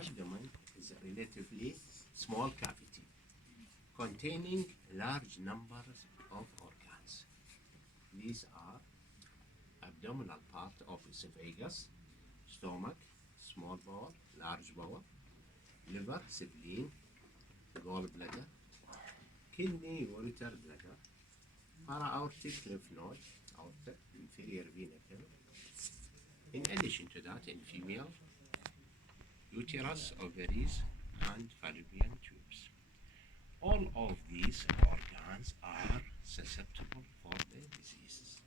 abdomen is a relatively small cavity containing large numbers of organs. These are abdominal part of esophagus, stomach, small bowel, large bowel, liver, spleen, gallbladder, kidney, ureter bladder, para-aortic lymph node, aorta, inferior vena cava. In addition to that, in female, uterus, ovaries, and fallopian tubes. All of these organs are susceptible for the diseases.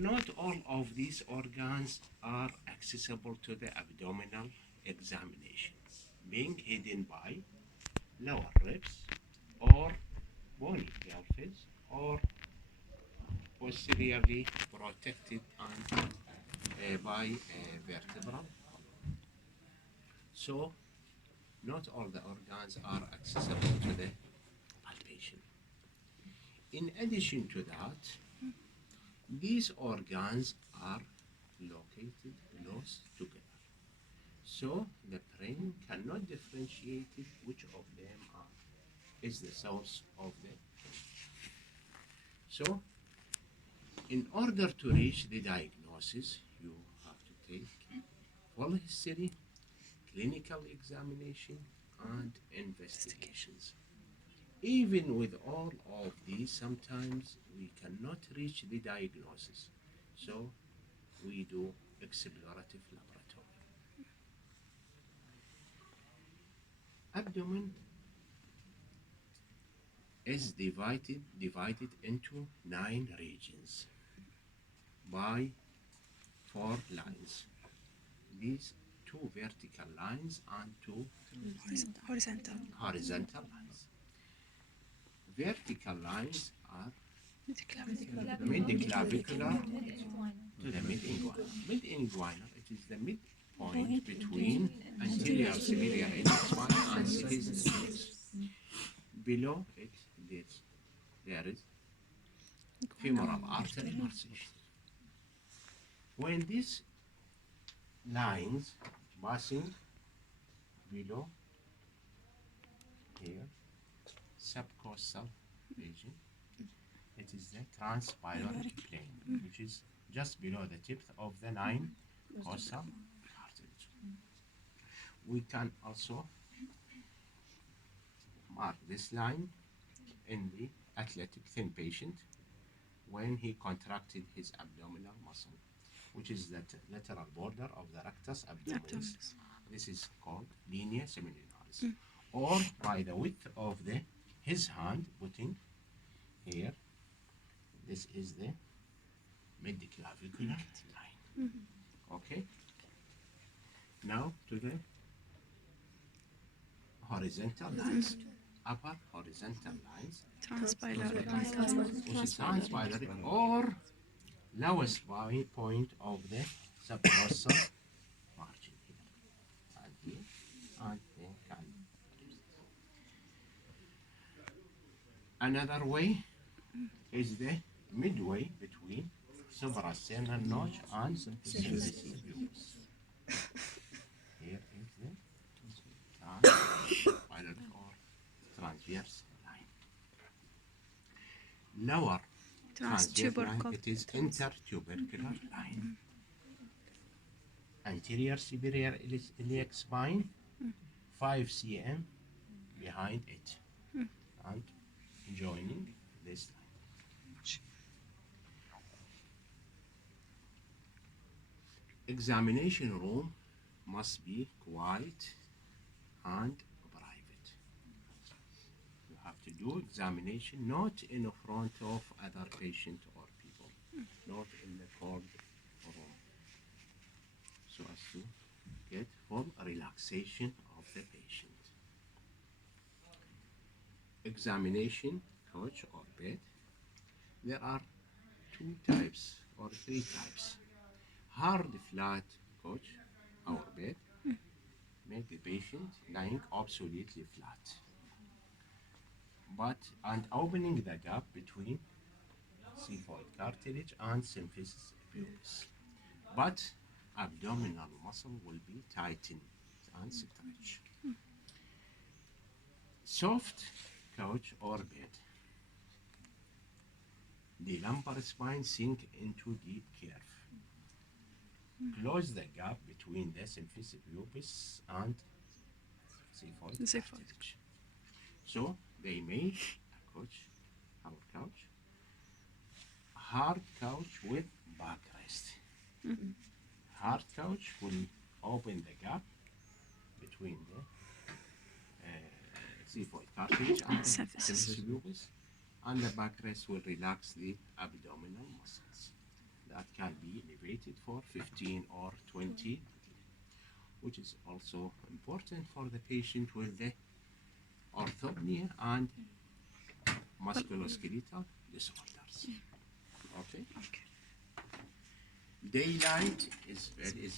Not all of these organs are accessible to the abdominal examination, being hidden by lower ribs or bony pelvis or posteriorly protected and by vertebral. So not all the organs are accessible to the palpation. In addition to that, these organs are located close together. So the brain cannot differentiate which of them is the source of the pain. So in order to reach the diagnosis, you have to take full history, clinical examination, and investigations. Even with all of these, sometimes we cannot reach the diagnosis. So we do explorative laboratory. Abdomen is divided into 9 regions by 4 lines. These 2 vertical lines and 2 horizontal lines. Vertical lines are mid-clavicular to the mid-inguinal. Mid-inguinal, it is the midpoint between anterior superior iliac spine and symphysis. Below it, there is femoral artery pulsation. When these lines passing below here, subcostal region, it is the transpyloric plane, which is just below the tip of the 9 costal arteries. We can also mark this line in the athletic thin patient when he contracted his abdominal muscle, which is the lateral border of the rectus abdominis. This is called linea seminimalis. Or by the width of his hand, putting here, this is the mid-clavicular line. Okay? Now to the horizontal lines. Upper horizontal lines, which is transpyloric or lowest point of the subcostal margin here and here and then. Another way is the midway between suprasternal notch and symphysis pubis. Here is the transpyloric or transverse line. Lower transverse line, it is intertubercular line. Anterior superior iliac spine, 5 cm behind it, and joining this line. Examination room must be quiet and private. You have to do examination not in front of other patients or people, not in the cold room, so as to get full relaxation of the patient. Examination couch or bed. There are 2 types or 3 types. Hard flat couch or bed make the patient lying absolutely flat, and opening the gap between xiphoid cartilage and symphysis pubis. But abdominal muscle will be tightened and stretched. Soft couch or bed. The lumbar spine sink into deep curve. Close the gap between the symphysis pubis and xiphoid cartilage. So they make a couch, our couch, hard couch with backrest. Hard couch will open the gap between the xiphoid cartilage and the symphysis pubis, and the backrest will relax the abdominal muscles. That can be elevated for 15 or 20, which is also important for the patient with the orthopnea and musculoskeletal disorders. Okay? Daylight is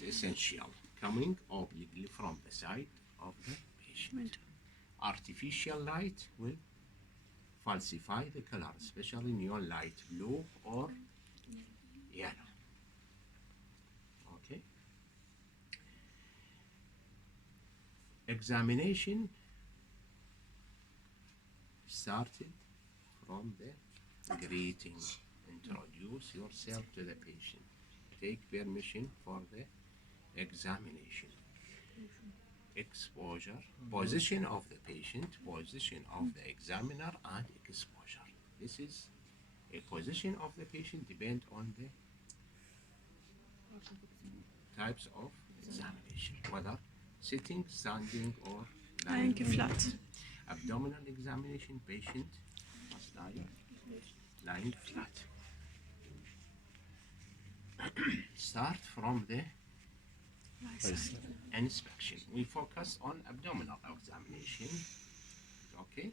essential, coming obliquely from the side of the patient. Artificial light will falsify the color, especially neon light blue or yellow. Okay. Examination started from the greeting. Introduce yourself to the patient. Take permission for the examination. Exposure, position of the patient, position of the examiner, and exposure. This is a position of the patient depend on the types of examination, whether sitting, standing, or lying flat. Abdominal examination, patient must lying flat. Start from the inspection. We focus on abdominal examination. Okay?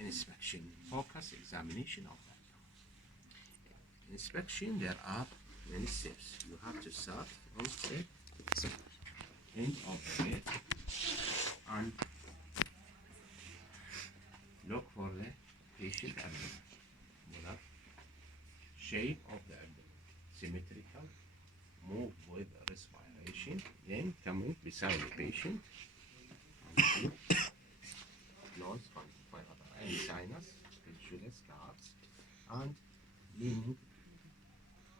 Inspection. Focus examination of the abdomen. Inspection, there are many steps. You have to start from the end of the bed and look for the patient abdomen. Whether shape of the abdomen, symmetrical, move with respiration, then coming beside the patient and close by any sinus, speechless cards, and leaning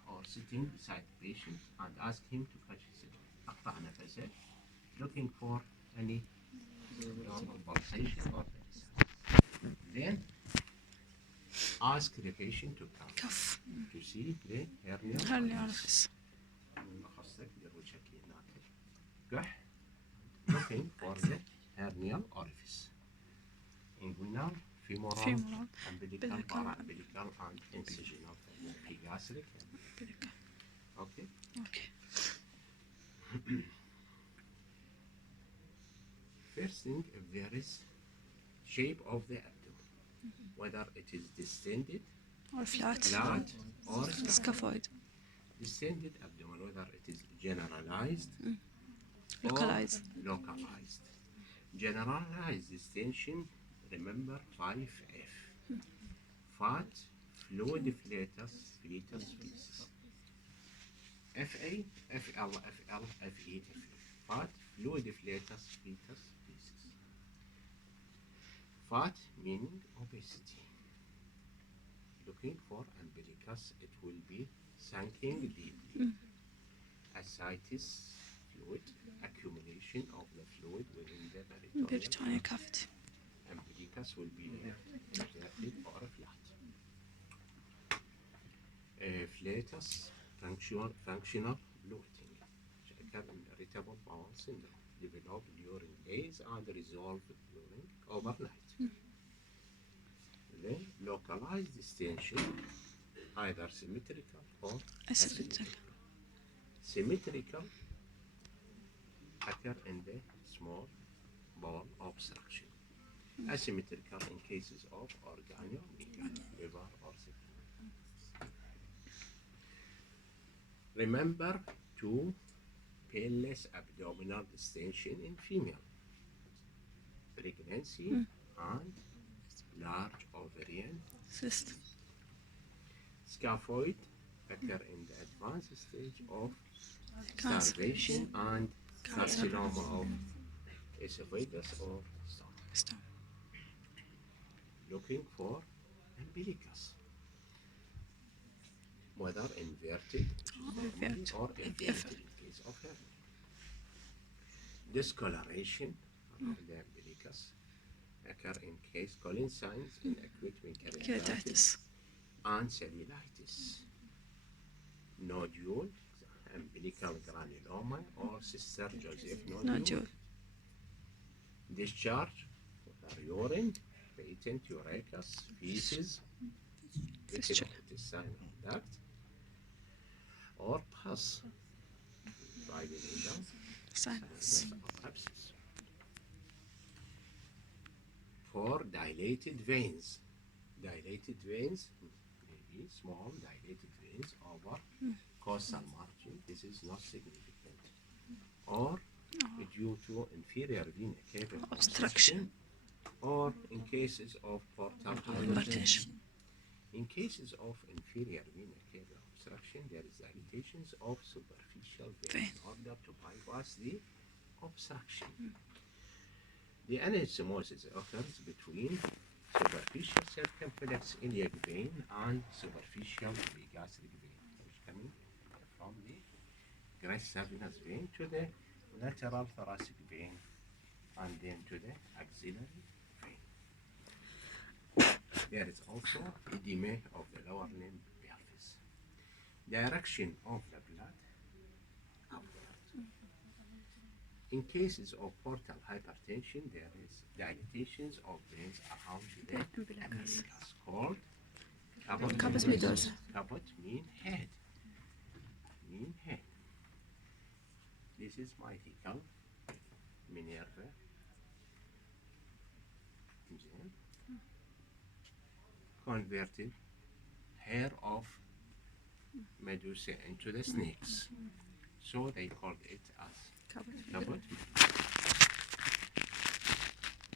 or sitting beside the patient and ask him to catch his أقطع نفسه, looking for any pulsation or pulsations. Then ask the patient to cough to see the hernia orifice. Looking for the hernial orifice. Inguinal, femoral, umbilical, paraumbilical, and incisional, epigastric. Okay. First thing, if there is shape of the abdomen, whether it is distended or flat or scaphoid. Distended abdomen, whether it is generalized Localized. or localized. Generalized distension, remember 5F. Fat, fluid, fetus, feces. FA, FL, FL, FE, FE. Fat, fluid, fetus, feces. Fat meaning obesity. Looking for umbilicus, it will be sinking deeply. Ascites, fluid, accumulation of the fluid within the Peritoneal cavity. Umbilicus will be inverted or flat. Flatus, functional bloating, which occur in irritable bowel syndrome, develop during days and resolve during overnight. Then localized distension, either symmetrical or asymmetrical. Symmetrical occur in the small bowel obstruction. Asymmetrical in cases of organomegaly, liver or sickle. Remember two painless abdominal distension in female, pregnancy and large ovarian Cyst. scaphoid occur in the advanced stage of Cancer. starvation and Cancer. carcinoma of esophagus or stomach. Stop. Looking for umbilicus, whether inverted Inverted. or inverted in case of hernia. Discoloration of the umbilicus occur in case colon signs in acute pancreatitis Keratitis. and cellulitis. Nodule, umbilical granuloma or Sister Joseph nodule. Nodule. Discharge, whether urine, patent urachus, feces, Fistula. intestinal duct, or pus, vaginatal Sinus. or abscess. For dilated veins, maybe small dilated veins over costal margin, this is not significant, or due to inferior vena cava Obstruction. or in cases of portal Hypertension. hypertension. In cases of inferior vena cava obstruction, there is dilatations of superficial vein in order to bypass the obstruction. The anastomosis occurs between superficial circumflex iliac vein and superficial epigastric vein, which coming from the gressa venous vein to the lateral thoracic vein and then to the axillary vein. There is also edema of the lower limb pelvis. Direction of the blood upward. In cases of portal hypertension, there is dilatations of veins around the umbilicus called Caput medusa. Caput mean head. This is mitral, Minerva, then converted hair of Medusa into the snakes. So they called it as Caput.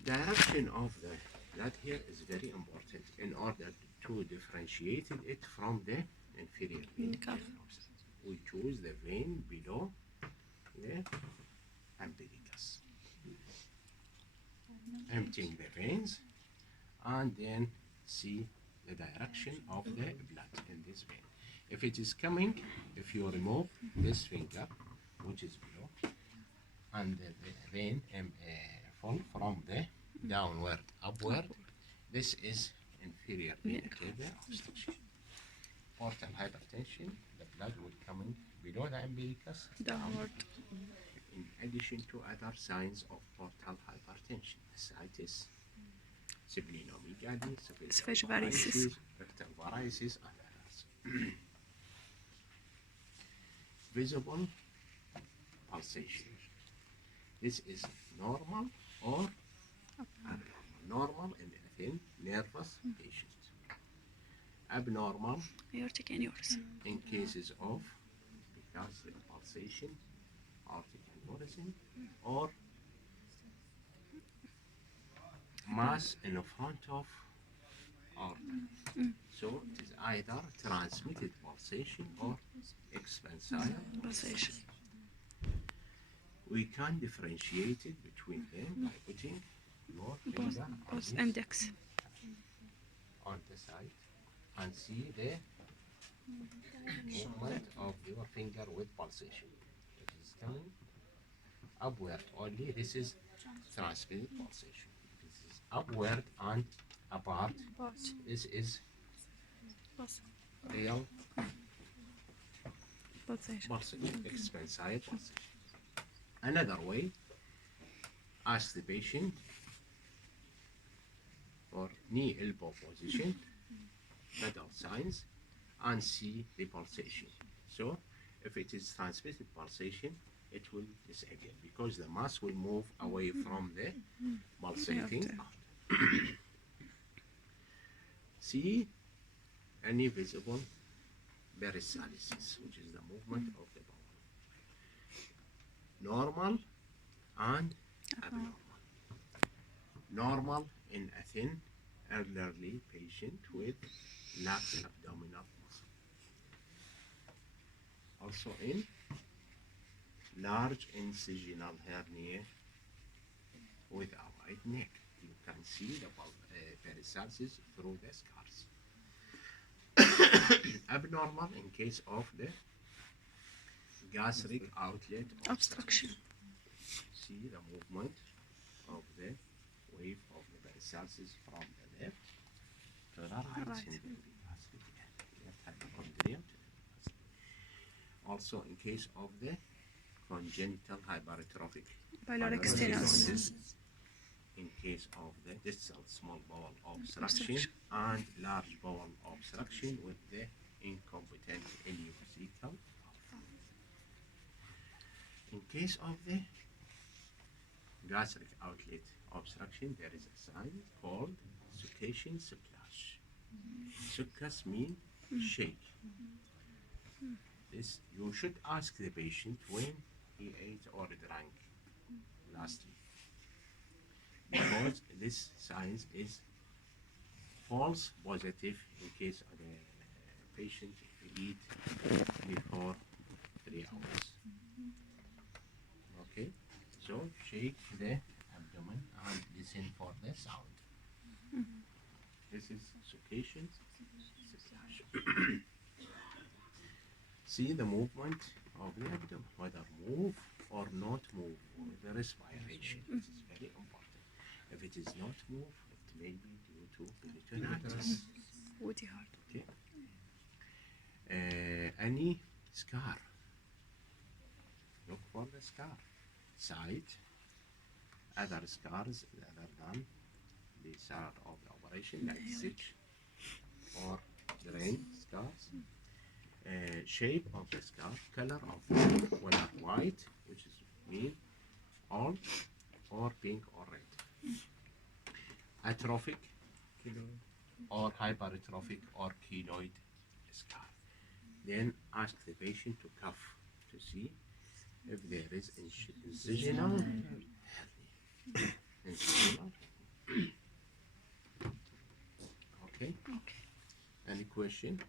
Direction of the blood here is very important in order to differentiate it from the inferior vein. We choose the vein below the umbilicus. Emptying the veins and then see the direction of the blood in this vein. If it is coming, if you remove this finger, which is below, and the vein fall from the downward upward, this is inferior vena cava obstruction. Portal hypertension, the blood will coming below the umbilicus Downward. in addition to other signs of portal hypertension, ascites, splenomegaly, Esophageal varices. rectal varices, and others. Visible pulsation. This is normal or abnormal. Normal in a thin, nervous patient. Abnormal Aortic aneurysm. in cases of because the pulsation, aortic aneurysm, or mass in front of aorta. So it is either transmitted pulsation or expansile Pulsation. We can differentiate it between them by putting your finger on Both this- index. on the side and see the movement of your finger with pulsation. It is coming upward only. This is transmitted pulsation. This is upward and apart. Both. This is Both. real Pulsation. pulsation, expansile pulsation. Another way, ask the patient for knee elbow position, vital signs, and see the pulsation. So, if it is transmitted pulsation, it will disappear because the mass will move away from the pulsating Okay. part. See any visible peristalsis, which is the movement of the bowel. Normal and abnormal. Normal in a thin, elderly patient with lax abdominal muscle. Also in large incisional hernia with a wide neck. You can see the peristalsis through the scars. Abnormal in case of the gastric outlet Obstruction. See the movement of the wave of the peristalsis from the left to the right. Right. In the gastric left hypochondrium to the gastric. Also in case of the congenital hypertrophic Pyloric stenosis. in case of the distal small bowel obstruction and large bowel obstruction with the incompetent ileocecal valve. In case of the gastric outlet obstruction, there is a sign called suffocation splash. Succus means shake. This you should ask the patient when he ate or drank last week, because this sign is false positive in case of the patient eat before 3 hours. Okay, so shake the abdomen and listen for the sound. This is suffocation splash. See the movement of the abdomen, whether move or not move, with the respiration. This is very important. If it is not move, it may be due to peritonitis. Woody heart. Okay. Any scar, look for the scar. Side, other scars other than the side of the operation, like stitch or drain scars. Shape of the scar, color of whether white, which is mean old, or pink or red. Atrophic or hypertrophic or keloid scar. Then ask the patient to cuff to see if there is incisional hernia. Incisional. Okay. Okay. Any question?